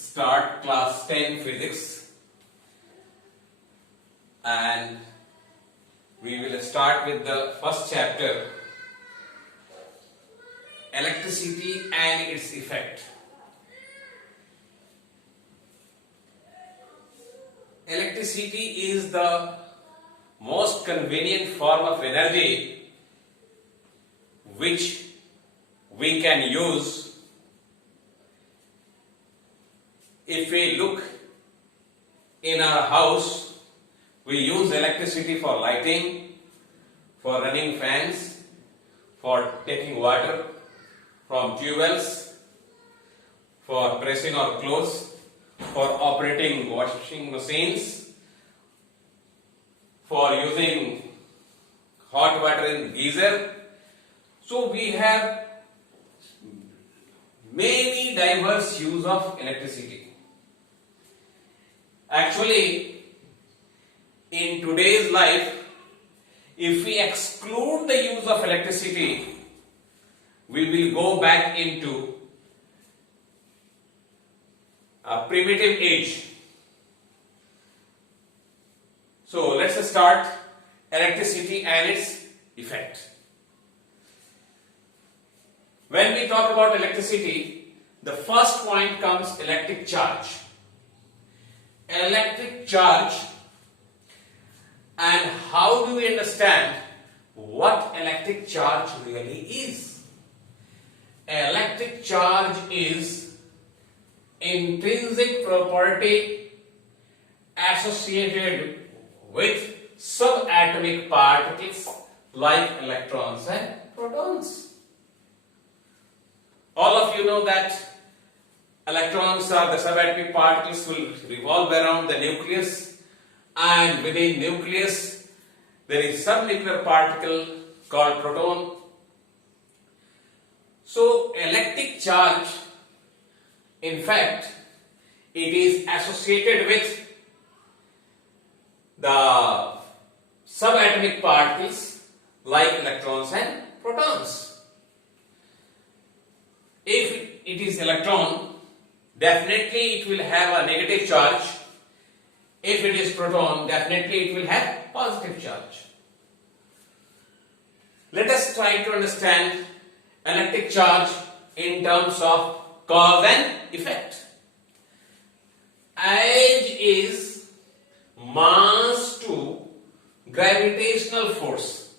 start class 10 physics, and we will start with the first chapter, electricity and its effect. Electricity is the most convenient form of energy which we can use. If we look in our house, we use electricity for lighting, for running fans, for taking water from tube wells, for pressing our clothes, for operating washing machines, for using hot water in geyser. So we have many diverse use of electricity. Actually, in today's life, if we exclude the use of electricity, we will go back into a primitive age. So let's start electricity and its effect. When we talk about electricity, the first point comes electric charge. Electric charge, and how do we understand what electric charge really is? Electric charge is intrinsic property associated with subatomic particles like electrons and protons. All of you know that electrons are the subatomic particles will revolve around the nucleus, and within nucleus there is subnuclear particle called proton. So electric charge, in fact, it is associated with the subatomic particles like electrons and protons. If it is electron, definitely it will have a negative charge. If it is proton, definitely it will have positive charge. Let us try to understand electric charge in terms of cause and effect. As is mass to gravitational force.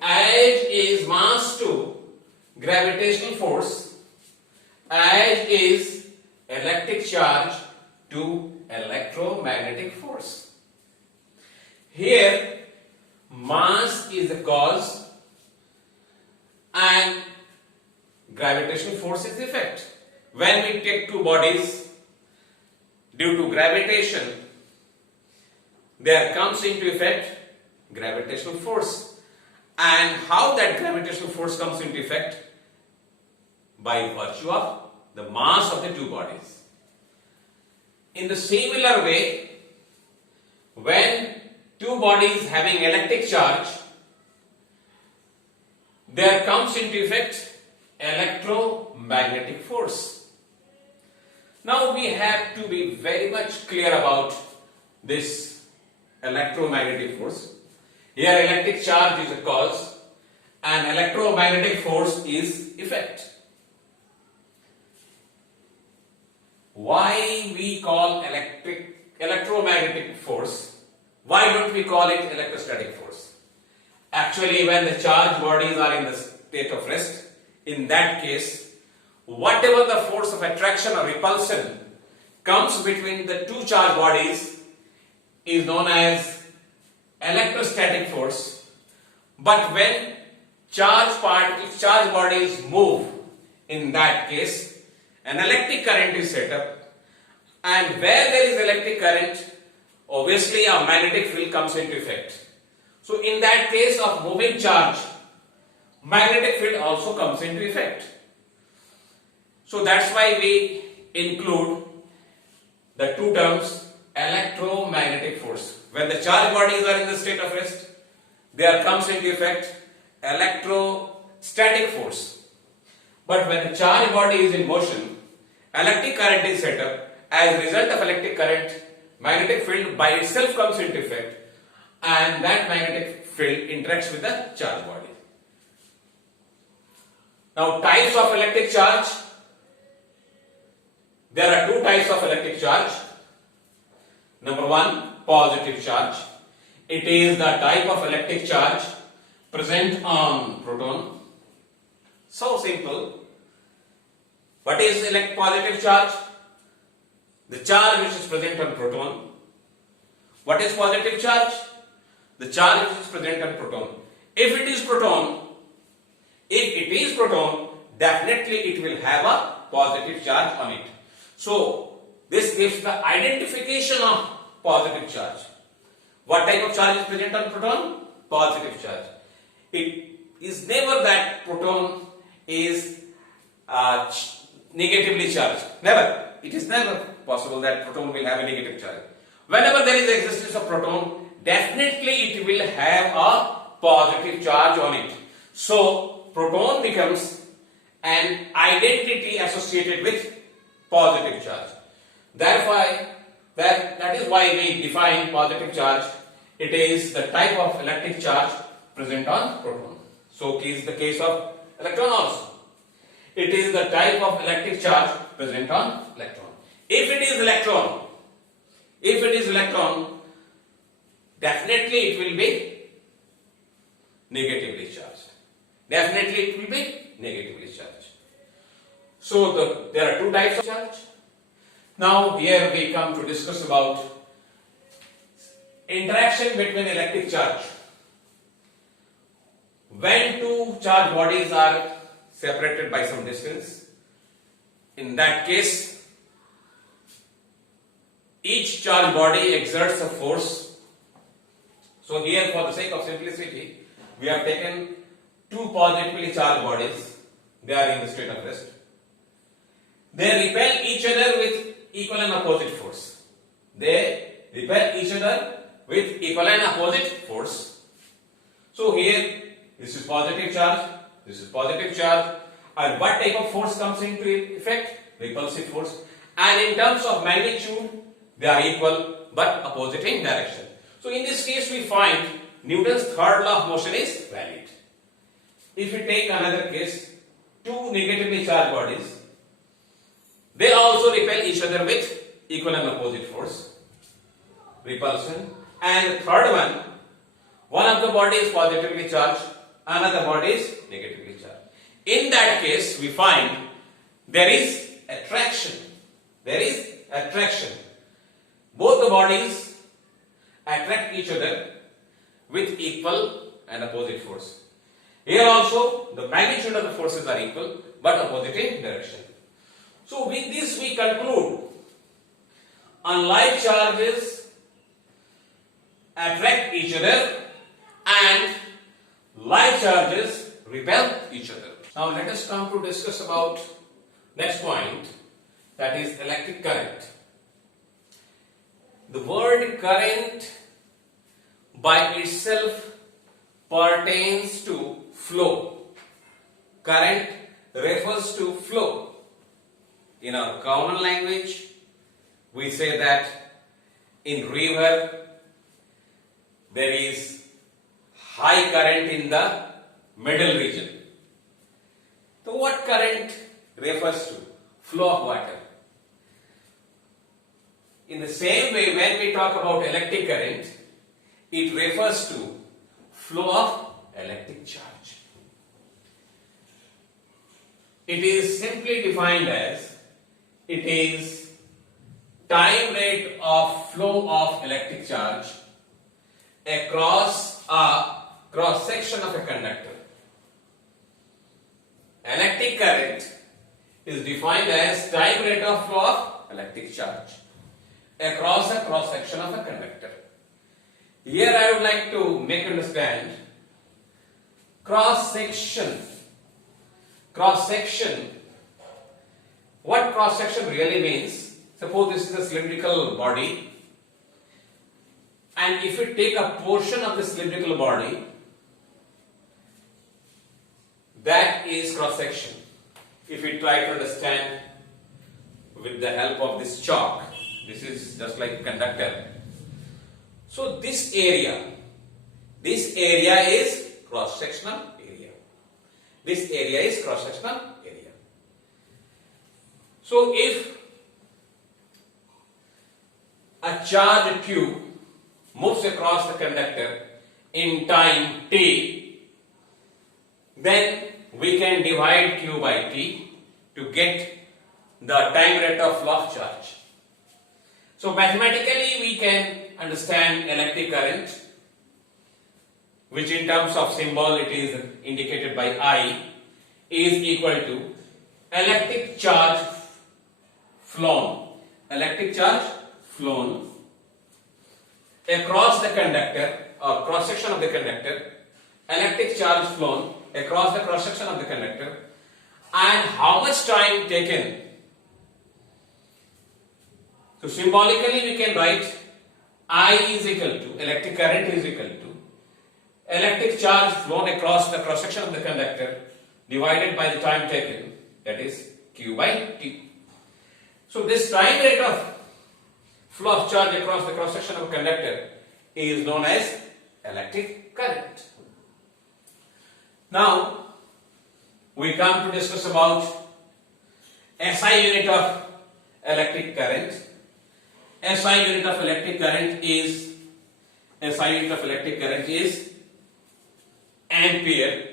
As is mass to gravitational force, as is electric charge to electromagnetic force. Here, mass is the cause and gravitational force is the effect. When we take two bodies, due to gravitation, there comes into effect gravitational force. And how that gravitational force comes into effect? By virtue of the mass of the two bodies. In the similar way, when two bodies having electric charge, there comes into effect electromagnetic force. Now we have to be very much clear about this electromagnetic force. Here electric charge is a cause and electromagnetic force is effect. Why we call electromagnetic force? Why don't we call it electrostatic force? Actually, when the charged bodies are in the state of rest, in that case, whatever the force of attraction or repulsion comes between the two charged bodies is known as electrostatic force. But when charged bodies move, in that case, an electric current is set up, and where there is electric current, obviously a magnetic field comes into effect. So in that case of moving charge, magnetic field also comes into effect. So that's why we include the two terms electromagnetic force. When the charged bodies are in the state of rest, there comes into effect electrostatic force. But when the charged body is in motion, electric current is set up. As a result of electric current, magnetic field by itself comes into effect, and that magnetic field interacts with the charge body. Now, types of electric charge. There are two types of electric charge. Number one, positive charge. It is the type of electric charge present on proton. So simple. What is positive charge? The charge which is present on proton. What is positive charge? The charge which is present on proton. If it is proton, definitely it will have a positive charge on it. So this gives the identification of positive charge. What type of charge is present on proton? Positive charge. It is never that proton is negatively charged. Never. It is never possible that proton will have a negative charge. Whenever there is existence of proton, definitely it will have a positive charge on it. So proton becomes an identity associated with positive charge. Therefore, that is why we define positive charge. It is the type of electric charge present on proton. So it is the case of electron also. It is the type of electric charge present on electron. If it is electron, definitely it will be negatively charged. Definitely it will be negatively charged. So there are two types of charge. Now here we come to discuss about interaction between electric charge. When two charge bodies are separated by some distance, in that case, each charge body exerts a force. So here, for the sake of simplicity, we have taken two positively charged bodies. They are in the state of rest. They repel each other with equal and opposite force. They repel each other with equal and opposite force. So here, this is positive charge, this is positive charge, and what type of force comes into effect? Repulsive force. And in terms of magnitude, they are equal but opposite in direction. So in this case, we find Newton's third law of motion is valid. If we take another case, two negatively charged bodies, they also repel each other with equal and opposite force, repulsion. And the third one of the body is positively charged, another body is negatively charged. In that case, we find there is attraction. There is attraction. Both the bodies attract each other with equal and opposite force. Here also, the magnitude of the forces are equal but opposite in direction. So with this we conclude, unlike charges attract each other and like charges repel each other. Now let us come to discuss about next point, that is electric current. The word current by itself pertains to flow. Current refers to flow. In our common language, we say that in river there is high current in the middle region. So what current refers to? Flow of water. In the same way, when we talk about electric current, it refers to flow of electric charge. It is simply defined as, it is time rate of flow of electric charge across a cross section of a conductor. Electric current is defined as time rate of flow of electric charge across a cross section of a conductor. Here I would like to make you understand cross section. Cross section. What cross section really means? Suppose this is a cylindrical body, and if we take a portion of the cylindrical body, that is cross section. If we try to understand with the help of this chalk. This is just like conductor. So this area is cross-sectional area. This area is cross-sectional area. So if a charged tube moves across the conductor in time t, then we can divide q by t to get the time rate of flow of charge. So mathematically we can understand electric current, which in terms of symbol it is indicated by I, is equal to electric charge flown. Electric charge flown across the conductor or cross section of the conductor. Electric charge flown across the cross section of the conductor, and how much time taken. So symbolically we can write I is equal to electric current is equal to electric charge flown across the cross section of the conductor divided by the time taken, that is q by t. So this time rate of flow of charge across the cross section of a conductor is known as electric current. Now we come to discuss about SI unit of electric current. SI unit of electric current is ampere,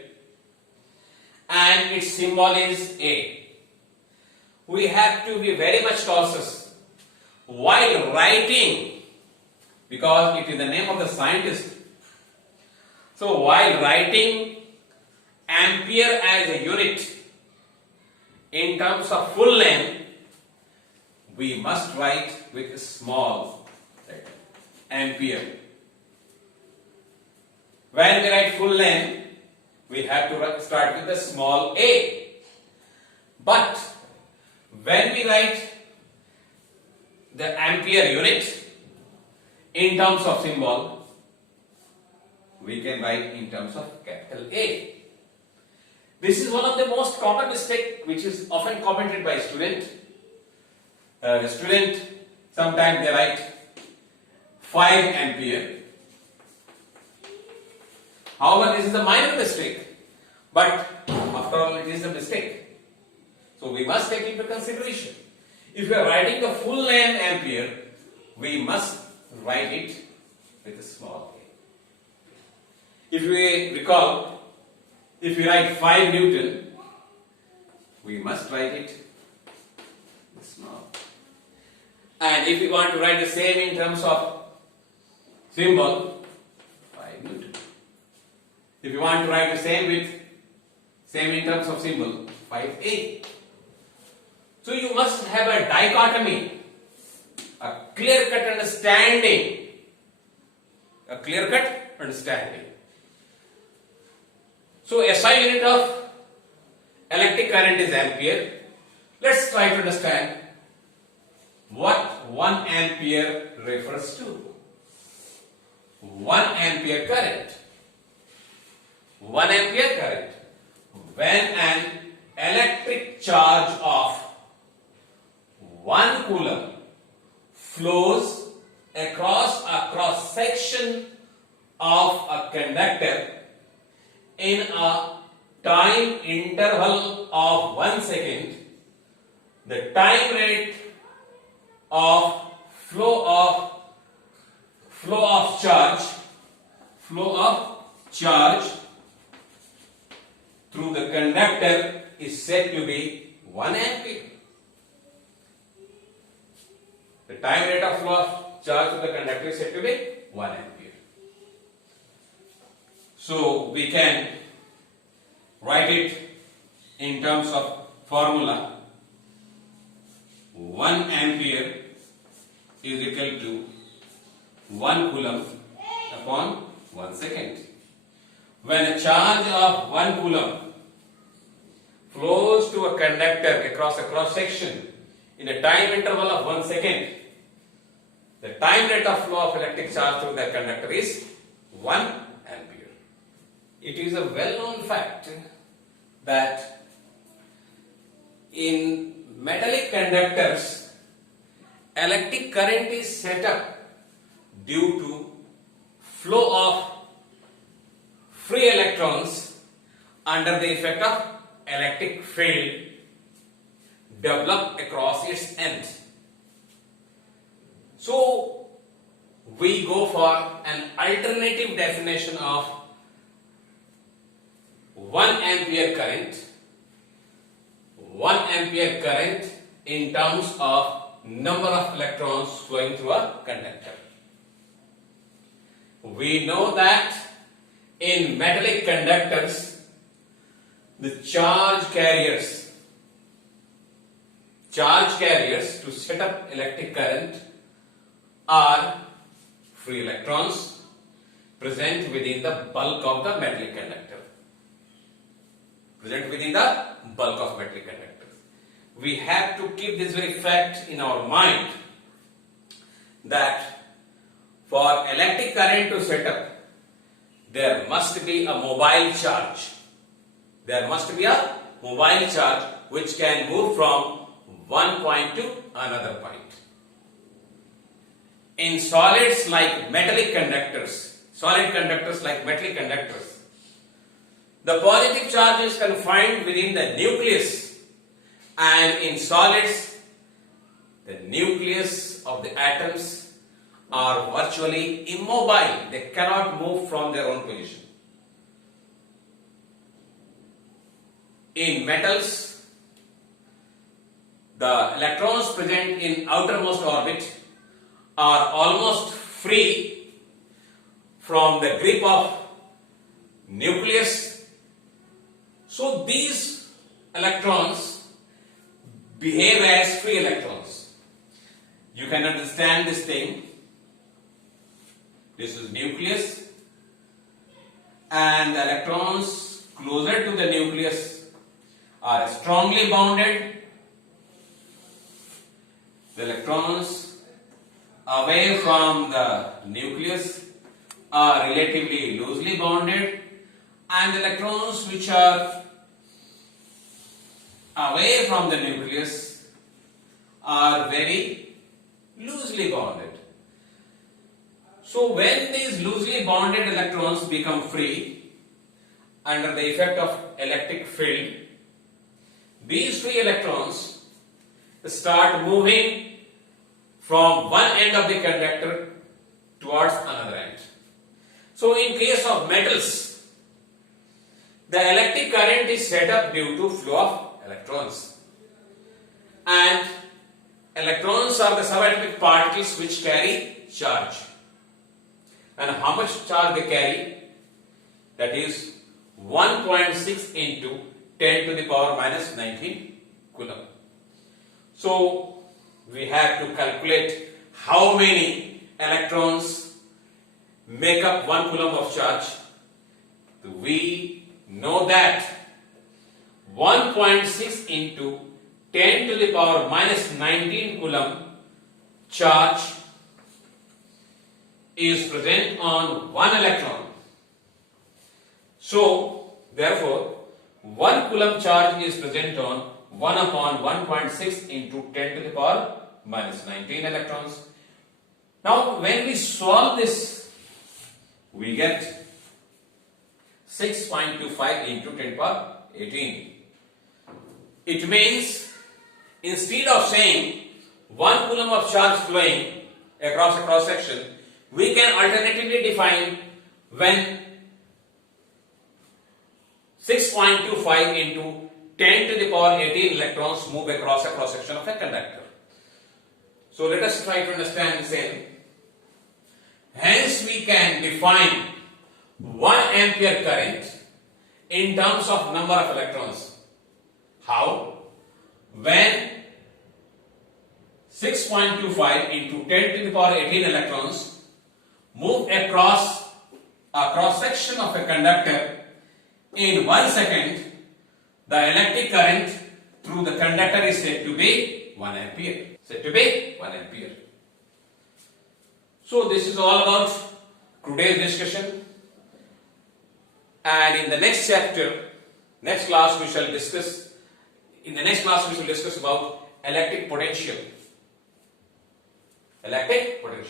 and its symbol is A. We have to be very much cautious while writing, because it is the name of the scientist. So while writing ampere as a unit in terms of full length, we must write with a small letter, ampere. When we write full length, we have to start with a small a. But when we write the ampere unit in terms of symbol, we can write in terms of capital A. This is one of the most common mistake which is often commented by student. The student sometimes they write 5 ampere. However, this is a minor mistake, but after all it is a mistake. So we must take into consideration. If we are writing the full length ampere, we must write it with a small a. If we recall, if we write 5 Newton, we must write it with small. And if we want to write the same in terms of symbol, 5 Newton. If you want to write the same in terms of symbol, 5A. So you must have a dichotomy, a clear-cut understanding. So SI unit of electric current is ampere. Let's try to understand what 1 ampere refers to. 1 ampere current. 1 ampere current. When an electric charge of 1 coulomb flows across a cross section of a conductor in a time interval of 1 second, the time rate of flow of charge through the conductor is said to be 1 ampere. The time rate of flow of charge through the conductor is said to be 1 ampere. So we can write it in terms of formula. 1 ampere is equal to 1 coulomb upon 1 second. When a charge of 1 coulomb flows to a conductor across a cross section in a time interval of 1 second, the time rate of flow of electric charge through the conductor is 1 ampere. It is a well-known fact that in metallic conductors electric current is set up due to flow of free electrons under the effect of electric field developed across its end. So we go for an alternative definition of 1 ampere current. 1 ampere current in terms of number of electrons flowing through a conductor. We know that in metallic conductors, the charge carriers to set up electric current are free electrons present within the bulk of the metallic conductor. We have to keep this very fact in our mind that for electric current to set up, there must be a mobile charge. Which can move from one point to another point. In solids like metallic conductors, the positive charge is confined within the nucleus, and in solids, the nucleus of the atoms are virtually immobile. They cannot move from their own position. In metals, the electrons present in outermost orbit are almost free from the grip of nucleus. So these electrons behave as free electrons. You can understand this thing. This is nucleus, and the electrons closer to the nucleus are strongly bounded. The electrons away from the nucleus are relatively loosely bounded, and the electrons which are away from the nucleus are very loosely bounded. So when these loosely bonded electrons become free under the effect of electric field, these free electrons start moving from one end of the conductor towards another end. So in case of metals, the electric current is set up due to flow of electrons, and electrons are the subatomic particles which carry charge. And how much charge they carry? That is 1.6 into 10 to the power minus 19 coulomb. So we have to calculate how many electrons make up 1 coulomb of charge. We know that 1.6 into 10 to the power minus 19 coulomb charge is present on 1 electron. So therefore 1 coulomb charge is present on 1 upon 1.6 into 10 to the power minus 19 electrons. Now when we solve this, we get 6.25 into 10 to the power 18. It means instead of saying 1 coulomb of charge flowing across a cross section, we can alternatively define when 6.25 into 10 to the power 18 electrons move across a cross section of a conductor. So let us try to understand the same. Hence we can define 1 ampere current in terms of number of electrons. How? When 6.25 into 10 to the power 18 electrons move across a cross section of a conductor in 1 second, the electric current through the conductor is said to be 1 ampere. So this is all about today's discussion, and in the next chapter, next class we shall discuss about electric potential. electric potential.